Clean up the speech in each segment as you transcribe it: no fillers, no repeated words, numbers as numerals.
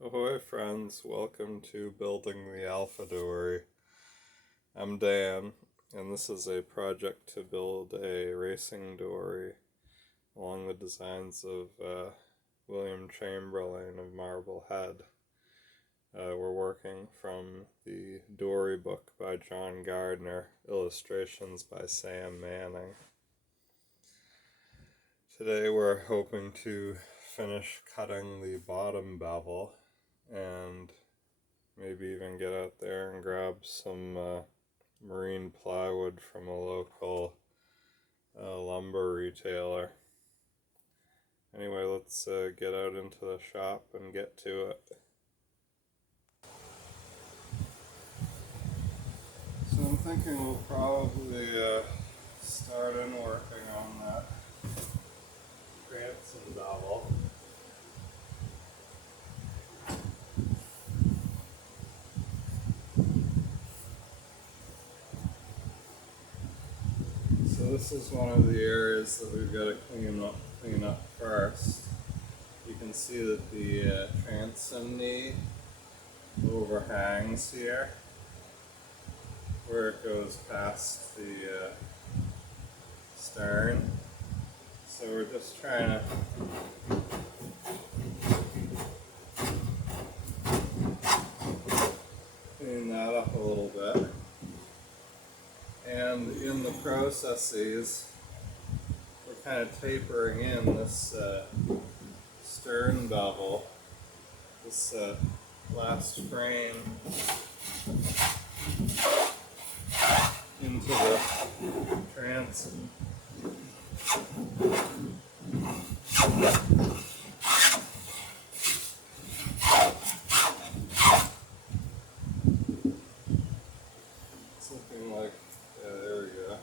Ahoy friends, welcome to Building the Alpha Dory. I'm Dan, and this is a project to build a racing dory along the designs of William Chamberlain of Marblehead. We're working from the Dory book by John Gardner, illustrations by Sam Manning. Today we're hoping to finish cutting the bottom bevel and maybe even get out there and grab some marine plywood from a local lumber retailer. Anyway, let's get out into the shop and get to it. So I'm thinking we'll probably start in working on that transom bevel. So this is one of the areas that we've got to clean up first. You can see that the transom knee overhangs here, where it goes past the stern. So we're just trying to clean that up a little bit. And in the processes, we're kind of tapering in this stern bevel, this last frame into the transom. Something like, there we go.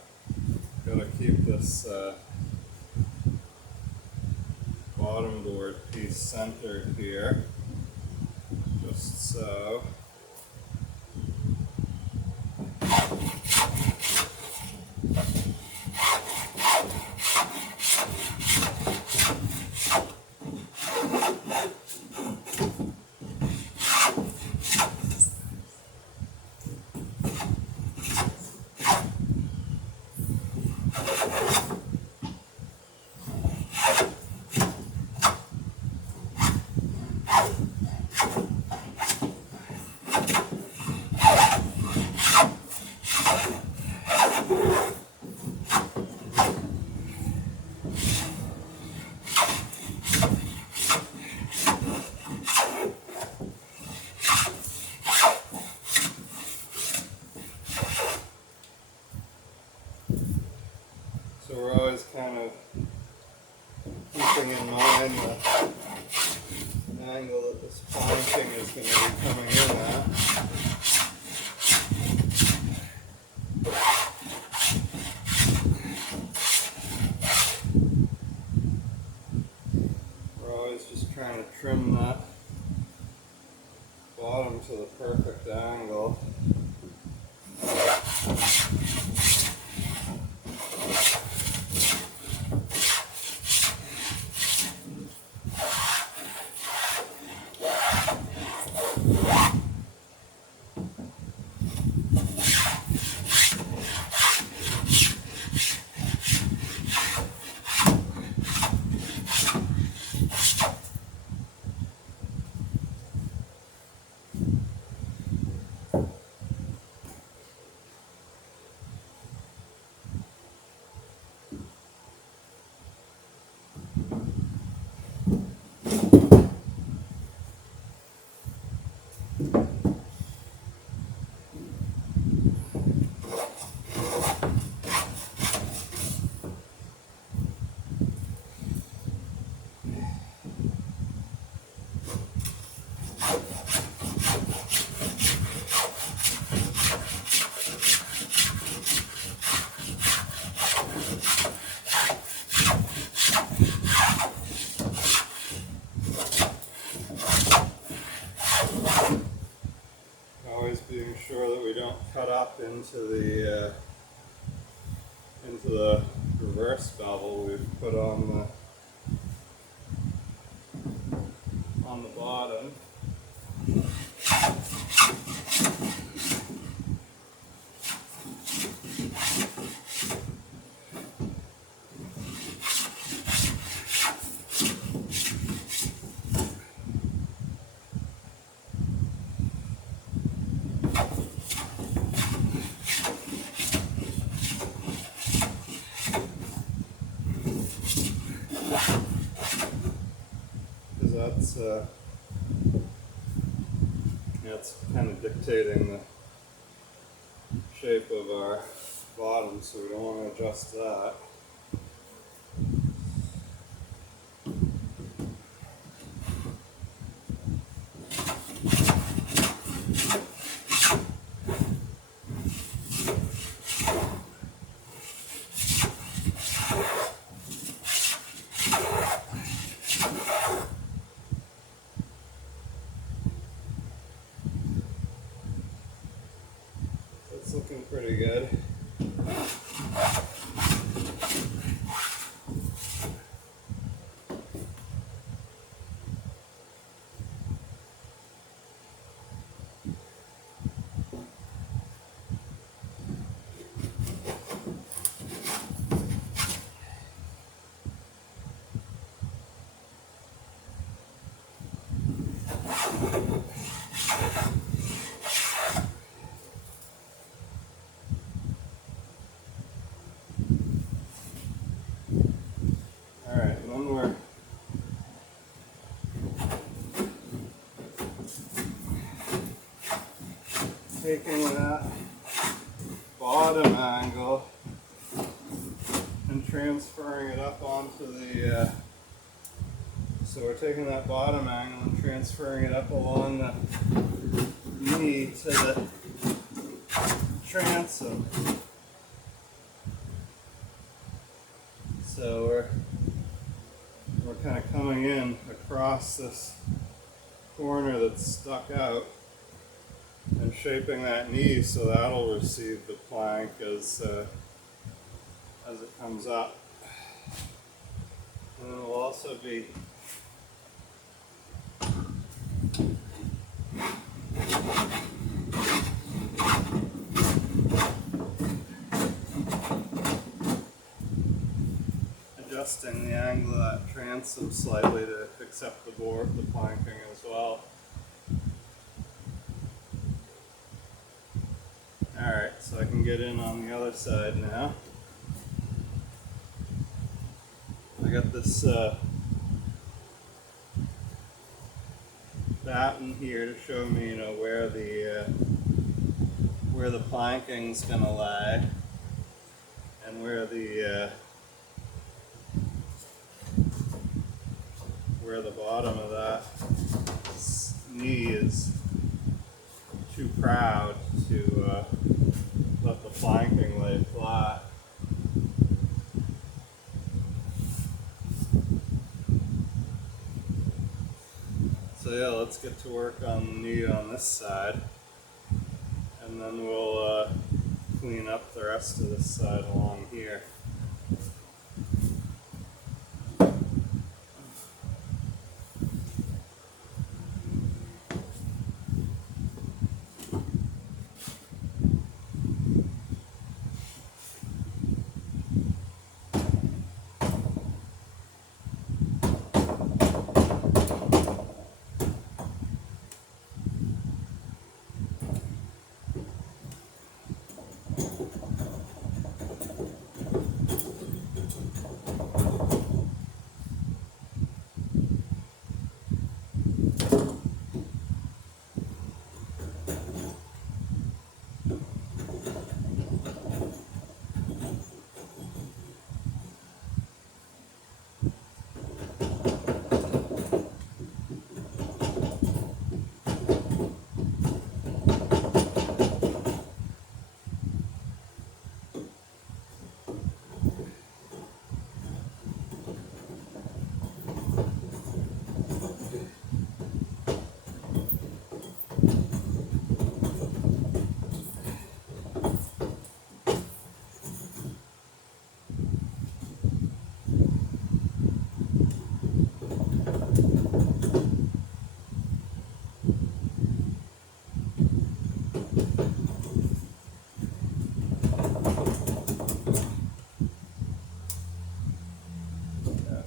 Gotta keep this bottom board piece centered here, just so. So we're always kind of keeping in mind the angle that this planking is going to be coming in at. We're always just trying to trim that bottom to the perfect angle. Being sure that we don't cut up into the reverse bevel we've put on the bottom. that's it's kind of dictating the shape of our bottom, so we don't want to adjust that. It's looking pretty good. Alright, and then we're taking that bottom angle and transferring it up onto the, so we're taking that bottom angle and transferring it up along the knee to the transom. So we're kind of coming in across this corner that's stuck out and shaping that knee so that'll receive the plank as it comes up. And it'll also be adjusting the angle of that transom slightly to accept the planking as well. Alright, so I can get in on the other side now. I got this batten here to show me, you know, where the planking's gonna lie and where the bottom of that knee is too proud to let the planking lay flat. So yeah, let's get to work on the knee on this side, and then we'll clean up the rest of this side along here.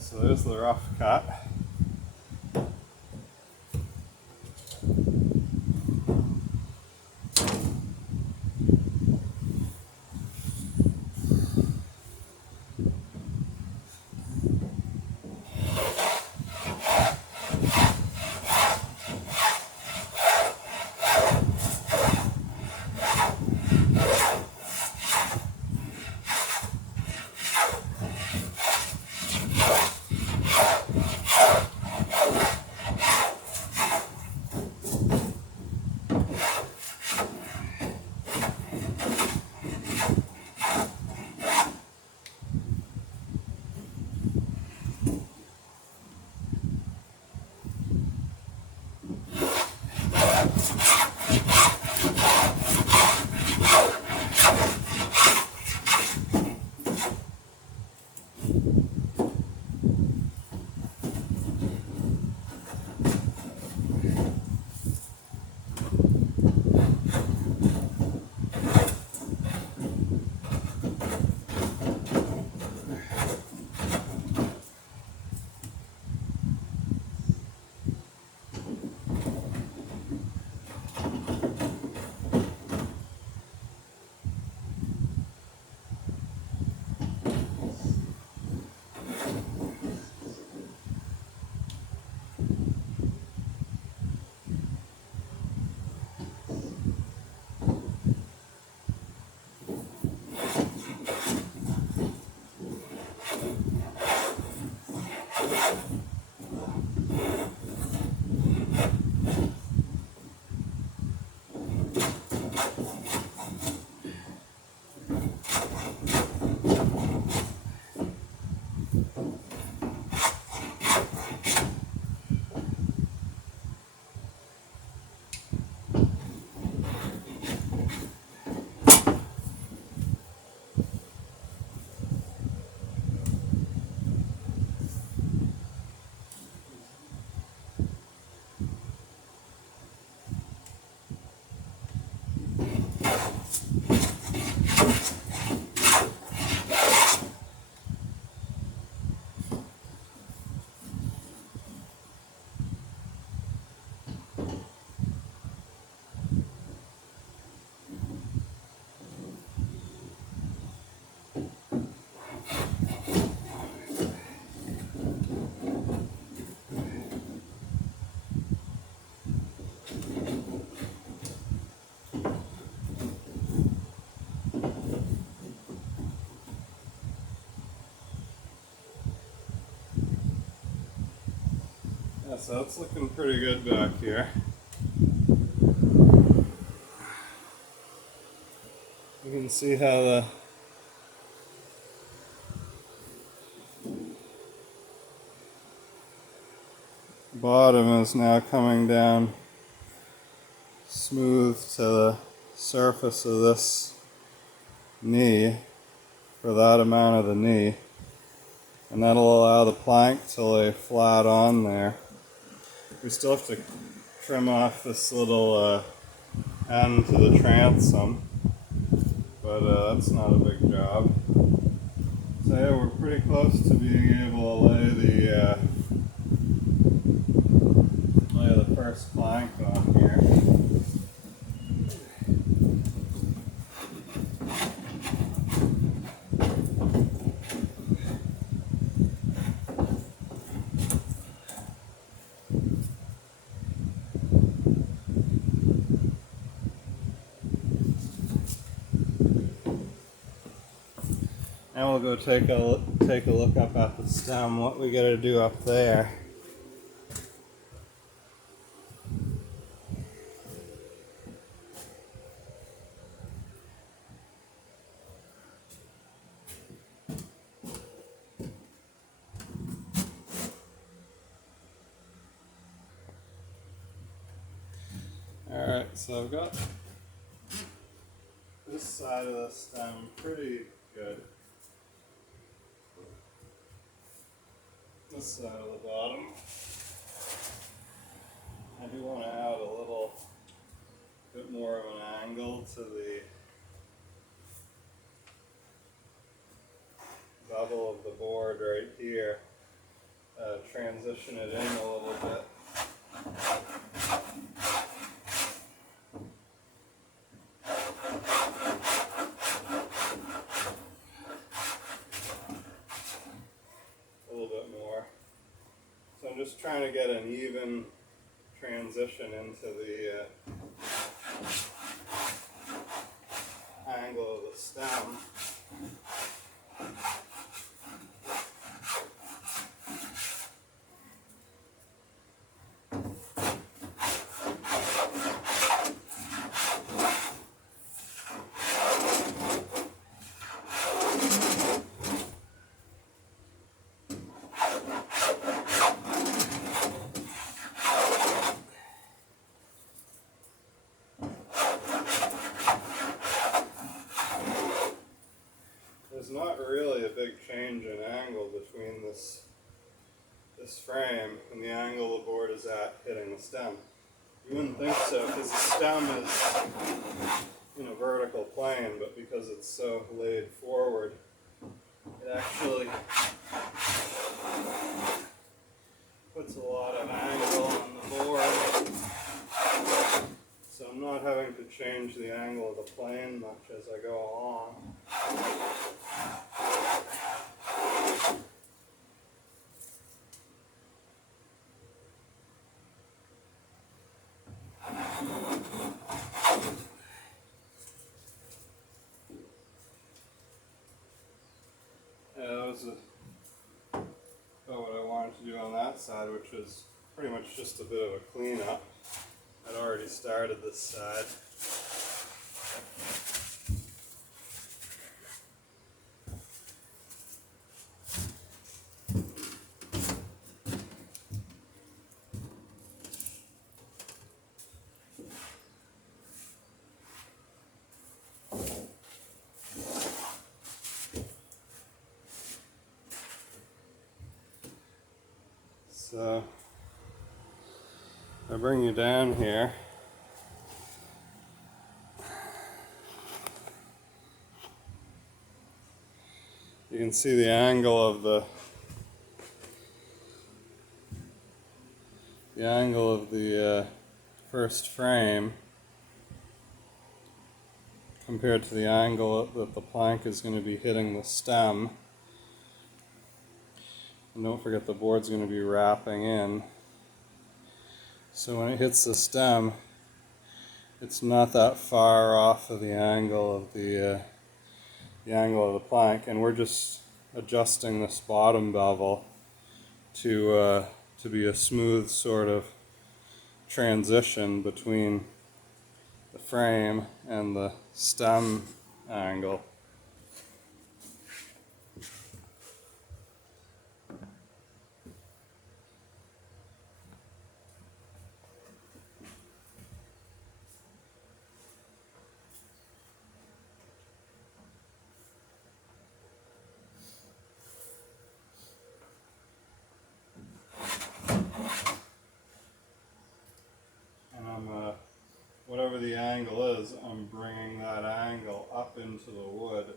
So there's the rough cut. Yeah, so it's looking pretty good back here. You can see how the bottom is now coming down smooth to the surface of this knee for that amount of the knee, and that'll allow the plank to lay flat on there. We still have to trim off this little end to the transom, but that's not a big job. So yeah, we're pretty close to being able to lay the first plank on here. And we'll go take a look up at the stem, what we gotta do up there. Alright, so I've got this side of the stem pretty good. This side of the bottom. I do want to add a little bit more of an angle to the bevel of the board right here. Transition it in a little bit. A little bit more. So I'm just trying to get an even transition into the angle of the stem. There's not really a big change in angle between this frame and the angle the board is at hitting the stem. You wouldn't think so because the stem is in a vertical plane, but because it's so laid forward, it actually puts a lot of angle on the board. So I'm not having to change the angle of the plane much as I go along. Yeah, that was about what I wanted to do on that side, which was pretty much just a bit of a cleanup. I'd already started this side. So I bring you down here. You can see the angle of the first frame compared to the angle that the plank is going to be hitting the stem. And don't forget the board's going to be wrapping in. So when it hits the stem, it's not that far off of the angle of the plank, and we're just adjusting this bottom bevel to to be a smooth sort of transition between the frame and the stem angle. Whatever the angle is, I'm bringing that angle up into the wood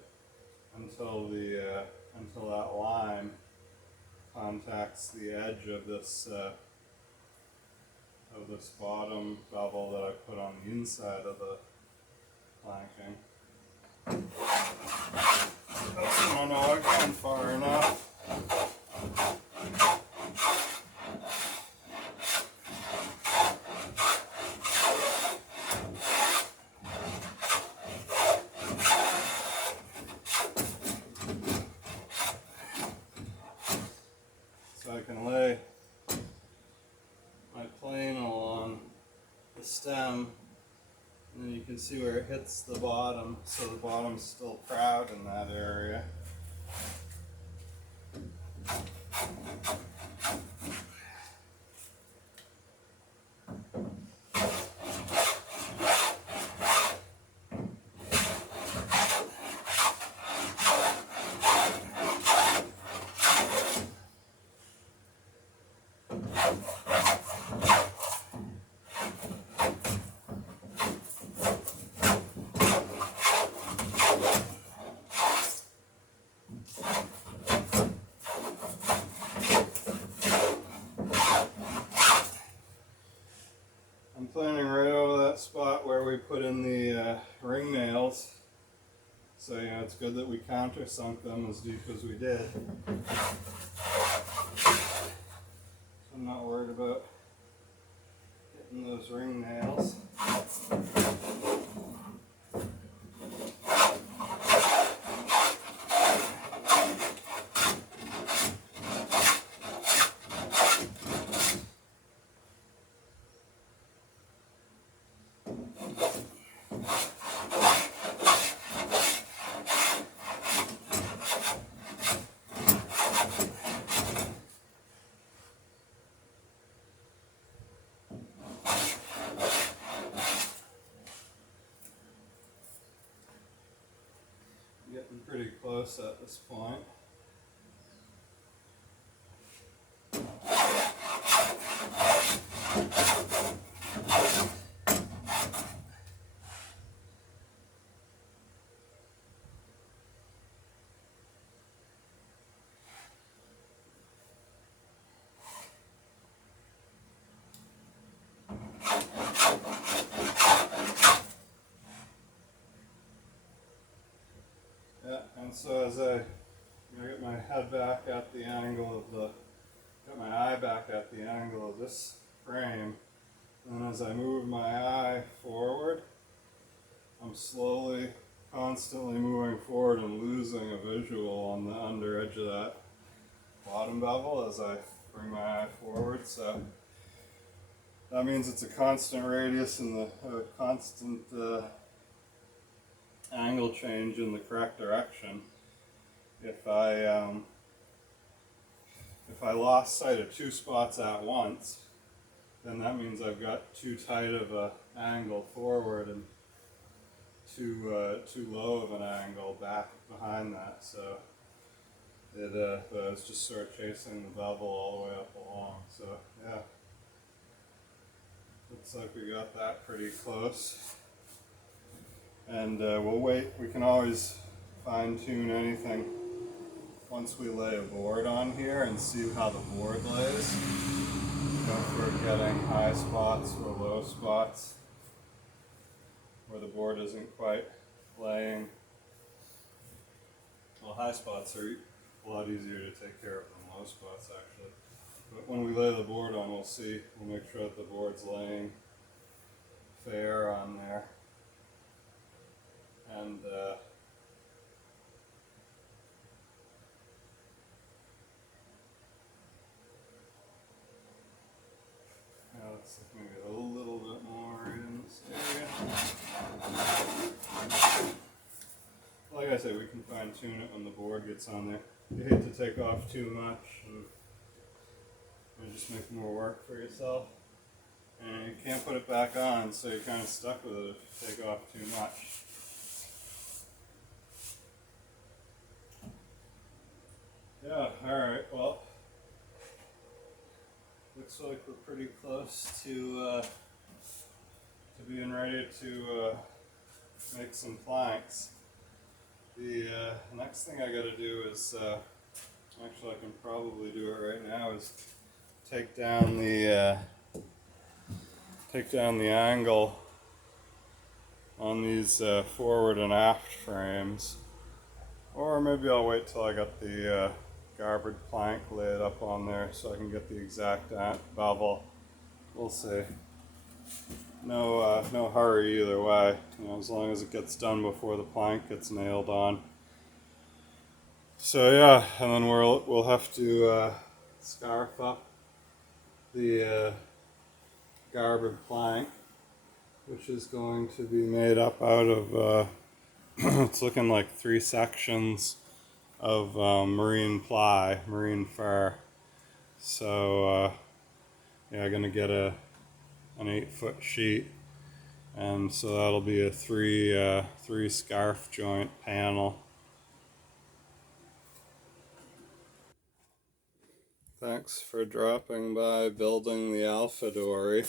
until that line contacts the edge of this bottom bevel that I put on the inside of the planking. I don't know, I've gone far enough. So I can lay my plane along the stem, and then you can see where it hits the bottom, so the bottom's still proud in that area. I'm planning right over that spot where we put in the ring nails. So, you know, it's good that we countersunk them as deep as we did. I'm not worried about getting those ring nails. Getting pretty close at this point. And so as I get my head back at the angle of got my eye back at the angle of this frame, and as I move my eye forward, I'm slowly, constantly moving forward and losing a visual on the under edge of that bottom bevel as I bring my eye forward. So that means it's a constant radius and a constant angle change in the correct direction. If I lost sight of two spots at once, then that means I've got too tight of an angle forward and too low of an angle back behind that. So I was just sort of chasing the bevel all the way up along. So yeah, looks like we got that pretty close. And we'll wait. We can always fine tune anything once we lay a board on here and see how the board lays. If we're getting high spots or low spots where the board isn't quite laying. Well, high spots are a lot easier to take care of than low spots actually. But when we lay the board on, we'll make sure that the board's laying fair on there. And looks like maybe a little bit more in this area. Like I say, we can fine tune it when the board gets on there. You hate to take off too much and just make more work for yourself. And you can't put it back on, so you're kind of stuck with it if you take off too much. Yeah, alright, well, looks like we're pretty close to being ready to make some planks. The next thing I gotta do is, actually I can probably do it right now, is take down the angle on these forward and aft frames. Or maybe I'll wait till I got the garboard plank laid up on there so I can get the exact bevel. We'll see. No hurry either way. You know, as long as it gets done before the plank gets nailed on. So yeah, and then we'll have to scarf up the garboard plank, which is going to be made up out of it's looking like 3 sections of marine ply, marine fur. So yeah, I'm gonna get an 8-foot sheet, and so that'll be a 3 scarf joint panel. Thanks for dropping by building the Alpha Dory.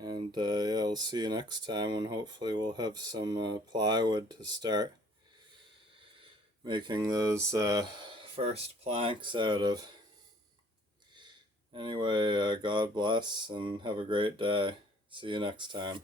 And yeah, we'll see you next time when hopefully we'll have some plywood to start making those first planks out of. Anyway, God bless and have a great day. See you next time.